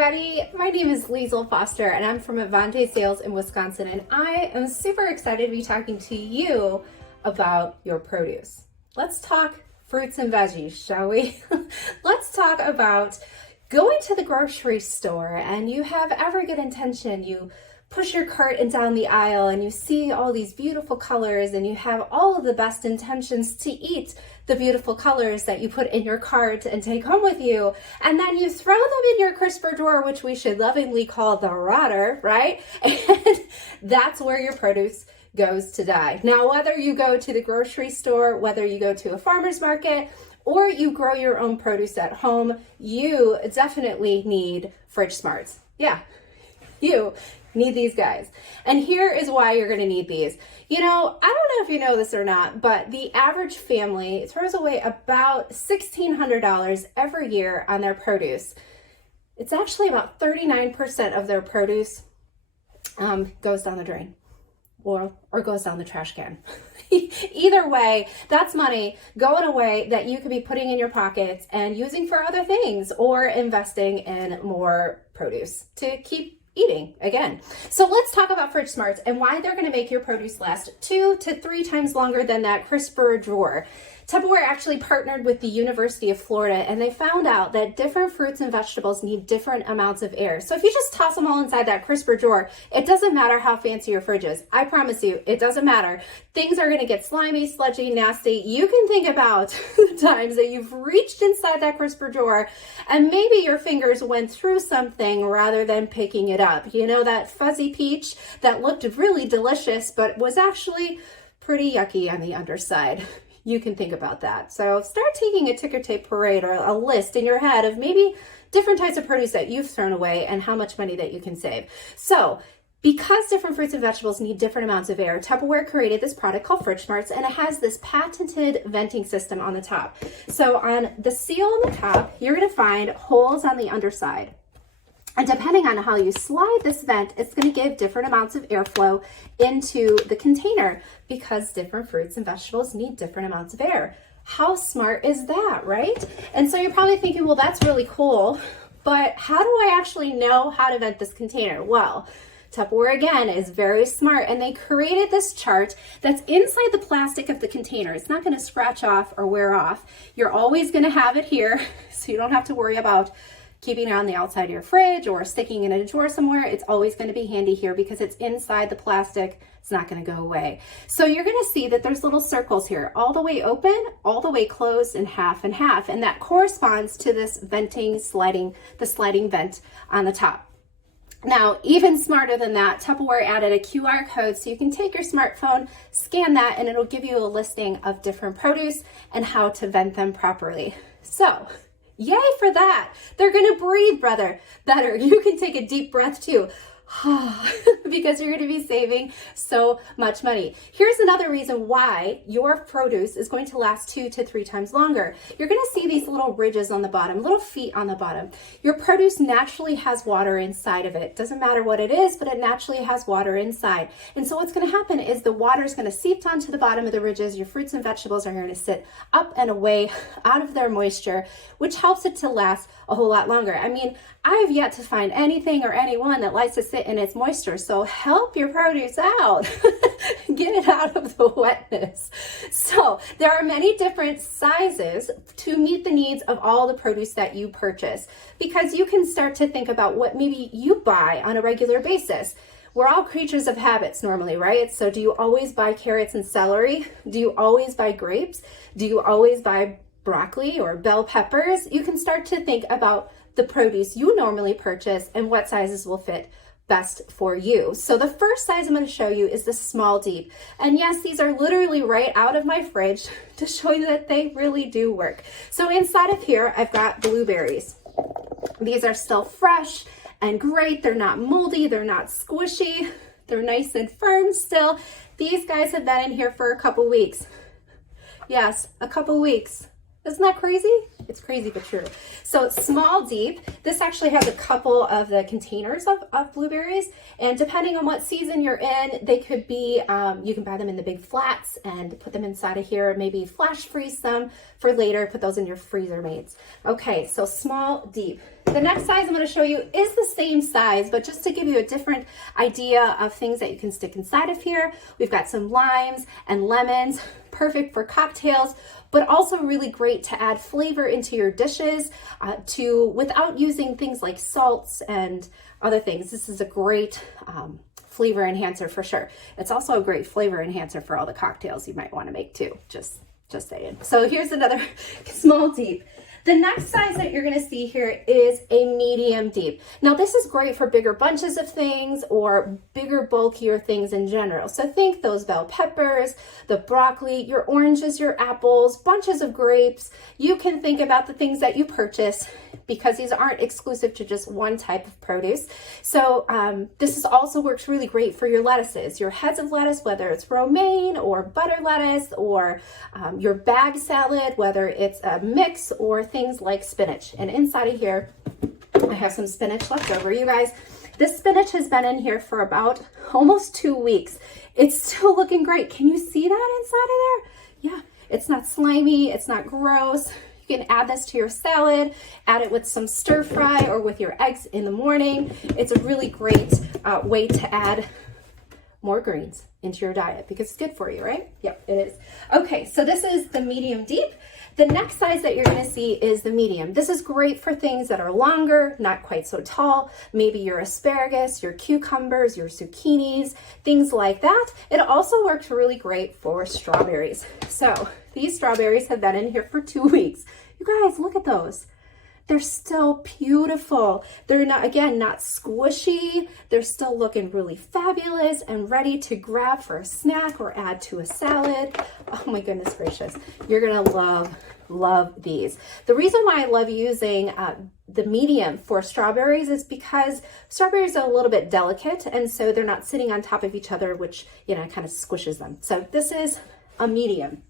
everybody. My name is Liesl Foster and I'm from Avante Sales in Wisconsin, and I am super excited to be talking to you about your produce. Let's talk fruits and veggies, shall we? Let's talk about going to the grocery store and you have every good intention. You push your cart and down the aisle and you see all these beautiful colors and you have all of the best intentions to eat the beautiful colors that you put in your cart and take home with you. And then you throw them in your crisper drawer, which we should lovingly call the rotter, right? And that's where your produce goes to die. Now, whether you go to the grocery store, whether you go to a farmer's market, or you grow your own produce at home, you definitely need FridgeSmarts. Yeah, you need these guys. And here is why you're going to need these. You know, I don't know if you know this or not, but the average family throws away about $1,600 every year on their produce. It's actually about 39% of their produce goes down the drain or goes down the trash can. Either way, that's money going away that you could be putting in your pockets and using for other things or investing in more produce to keep eating again. So let's talk about FridgeSmarts and why they're going to make your produce last 2 to 3 times longer than that crisper drawer. Tupperware actually partnered with the University of Florida, and they found out that different fruits and vegetables need different amounts of air. So if you just toss them all inside that crisper drawer, it doesn't matter how fancy your fridge is. I promise you, it doesn't matter. Things are going to get slimy, sludgy, nasty. You can think about the times that you've reached inside that crisper drawer and maybe your fingers went through something rather than picking it up. You know, that fuzzy peach that looked really delicious but was actually pretty yucky on the underside. You can think about that. So start taking a ticker tape parade or a list in your head of maybe different types of produce that you've thrown away and how much money that you can save. So because different fruits and vegetables need different amounts of air, Tupperware created this product called FridgeSmarts, and it has this patented venting system on the top. So on the seal on the top, you're going to find holes on the underside. And depending on how you slide this vent, it's going to give different amounts of airflow into the container because different fruits and vegetables need different amounts of air. How smart is that, right? And so you're probably thinking, well, that's really cool, but how do I actually know how to vent this container? Well, Tupperware, again, is very smart, and they created this chart that's inside the plastic of the container. It's not going to scratch off or wear off. You're always going to have it here, so you don't have to worry about keeping it on the outside of your fridge or sticking in a drawer somewhere. It's always going to be handy here because it's inside the plastic. It's not going to go away. So you're going to see that there's little circles here, all the way open, all the way closed, and half, and that corresponds to this venting, the sliding vent on the top. Now, even smarter than that, Tupperware added a QR code so you can take your smartphone, scan that, and it'll give you a listing of different produce and how to vent them properly. So, yay for that. They're going to breathe better. You can take a deep breath too. Because you're going to be saving so much money. Here's another reason why your produce is going to last 2 to 3 times longer. You're going to see these little ridges on the bottom, little feet on the bottom. Your produce naturally has water inside of it. Doesn't matter what it is, but it naturally has water inside. And so what's going to happen is the water is going to seep down to the bottom of the ridges. Your fruits and vegetables are going to sit up and away out of their moisture, which helps it to last a whole lot longer. I mean, I've yet to find anything or anyone that likes to sit in its moisture. So help your produce out. Get it out of the wetness. So there are many different sizes to meet the needs of all the produce that you purchase, because you can start to think about what maybe you buy on a regular basis. We're all creatures of habits normally, right? So do you always buy carrots and celery? Do you always buy grapes? Do you always buy broccoli or bell peppers? You can start to think about the produce you normally purchase and what sizes will fit best for you. So the first size I'm going to show you is the small deep. And yes, these are literally right out of my fridge to show you that they really do work. So inside of here, I've got blueberries. These are still fresh and great. They're not moldy. They're not squishy. They're nice and firm still. These guys have been in here for a couple weeks. Yes, a couple weeks. Isn't that crazy? It's crazy but true. So small deep, this actually has a couple of the containers of blueberries, and depending on what season you're in, they could be, you can buy them in the big flats and put them inside of here, maybe flash freeze them for later, put those in your freezer mates. Okay, so small deep. The next size I'm going to show you is the same size, but just to give you a different idea of things that you can stick inside of here. We've got some limes and lemons, perfect for cocktails, but also really great to add flavor into your dishes without using things like salts and other things. This is a great flavor enhancer for sure. It's also a great flavor enhancer for all the cocktails you might want to make too. Just saying. So here's another small deep. The next size that you're going to see here is a medium deep. Now this is great for bigger bunches of things or bigger, bulkier things in general. So think those bell peppers, the broccoli, your oranges, your apples, bunches of grapes. You can think about the things that you purchase because these aren't exclusive to just one type of produce. So this also works really great for your lettuces, your heads of lettuce, whether it's romaine or butter lettuce, or your bag salad, whether it's a mix or things like spinach. And inside of here, I have some spinach left over. You guys, this spinach has been in here for about almost 2 weeks. It's still looking great. Can you see that inside of there? Yeah, it's not slimy, it's not gross. You can add this to your salad, add it with some stir fry or with your eggs in the morning. It's a really great way to add more greens into your diet because it's good for you, right? Yep, it is. Okay, so this is the medium deep. The next size that you're going to see is the medium. This is great for things that are longer, not quite so tall. Maybe your asparagus, your cucumbers, your zucchinis, things like that. It also works really great for strawberries. So these strawberries have been in here for 2 weeks. You guys, look at those. They're still beautiful. They're not, again, not squishy. They're still looking really fabulous and ready to grab for a snack or add to a salad. Oh my goodness gracious. You're gonna love these. The reason why I love using the medium for strawberries is because strawberries are a little bit delicate, and so they're not sitting on top of each other, which, you know, kind of squishes them. So this is a medium.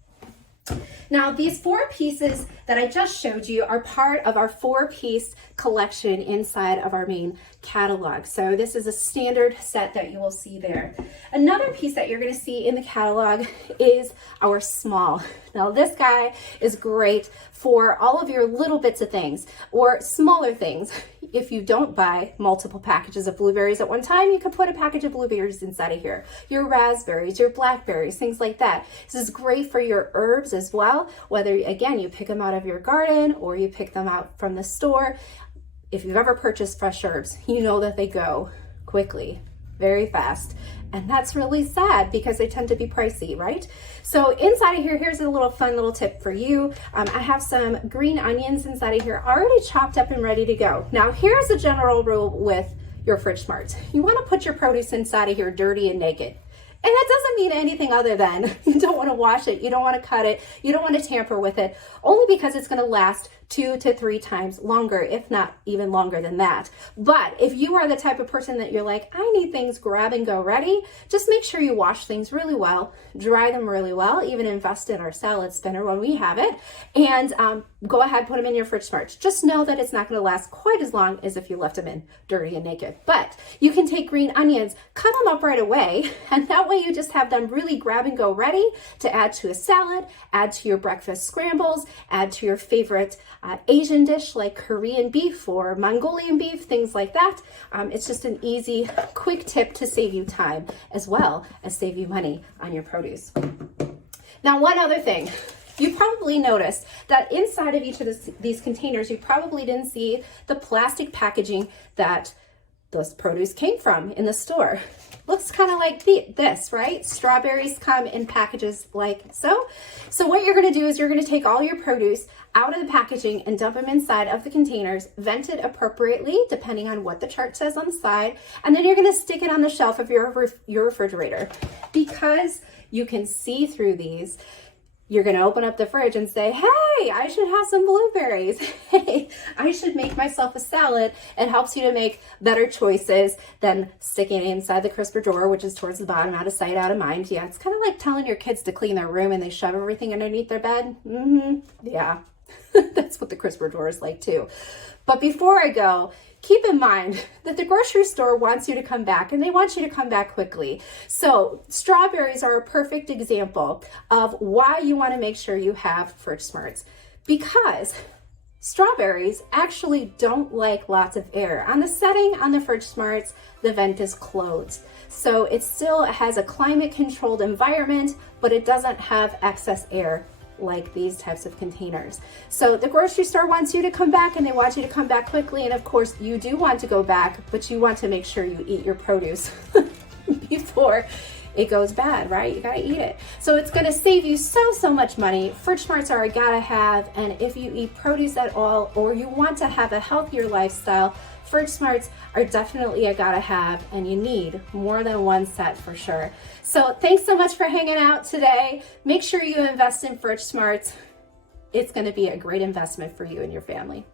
Now, these 4 pieces that I just showed you are part of our 4-piece collection inside of our main catalog. So this is a standard set that you will see there. Another piece that you're going to see in the catalog is our small. Now, this guy is great for all of your little bits of things or smaller things. If you don't buy multiple packages of blueberries at one time, you can put a package of blueberries inside of here. Your raspberries, your blackberries, things like that. This is great for your herbs as well, whether, again, you pick them out of your garden or you pick them out from the store. If you've ever purchased fresh herbs, you know that they go quickly, very fast. And that's really sad because they tend to be pricey, right? So inside of here, here's a little fun little tip for you. I have some green onions inside of here already chopped up and ready to go. Now here's a general rule with your FridgeSmarts. You want to put your produce inside of here dirty and naked. And that doesn't mean anything other than you don't want to wash it, you don't want to cut it, you don't want to tamper with it, only because it's going to last 2 to 3 times longer, if not even longer than that. But if you are the type of person that you're like, I need things grab and go ready, just make sure you wash things really well, dry them really well, even invest in our salad spinner when we have it, and go ahead, put them in your FridgeSmarts. Just know that it's not going to last quite as long as if you left them in dirty and naked. But you can take green onions, cut them up right away, and that way you just have them really grab and go ready to add to a salad, add to your breakfast scrambles, add to your favorite Asian dish like Korean beef or Mongolian beef, things like that. It's just an easy, quick tip to save you time as well as save you money on your produce. Now, one other thing. You probably noticed that inside of each of these containers, you probably didn't see the plastic packaging that this produce came from in the store. Looks kind of like this, right? Strawberries come in packages like so. So what you're going to do is you're going to take all your produce out of the packaging and dump them inside of the containers, vented appropriately, depending on what the chart says on the side, and then you're going to stick it on the shelf of your refrigerator. Because you can see through these, you're going to open up the fridge and say, hey, I should have some blueberries. Hey, I should make myself a salad. It helps you to make better choices than sticking it inside the crisper drawer, which is towards the bottom, out of sight, out of mind. Yeah, it's kind of like telling your kids to clean their room and they shove everything underneath their bed. Yeah, that's what the crisper drawer is like too. But before I go, keep in mind that the grocery store wants you to come back, and they want you to come back quickly. So strawberries are a perfect example of why you want to make sure you have FridgeSmarts, because Strawberries actually don't like lots of air. On the setting on the FridgeSmarts, the vent is closed. So it still has a climate controlled environment, but it doesn't have excess air like these types of containers. So the grocery store wants you to come back, and they want you to come back quickly. And of course you do want to go back, but you want to make sure you eat your produce before it goes bad, right? You gotta eat it. So it's gonna save you so much money. FridgeSmarts are a gotta have, and if you eat produce at all, or you want to have a healthier lifestyle, FridgeSmarts are definitely a gotta have, and you need more than one set for sure. So thanks so much for hanging out today. Make sure you invest in FridgeSmarts. It's gonna be a great investment for you and your family.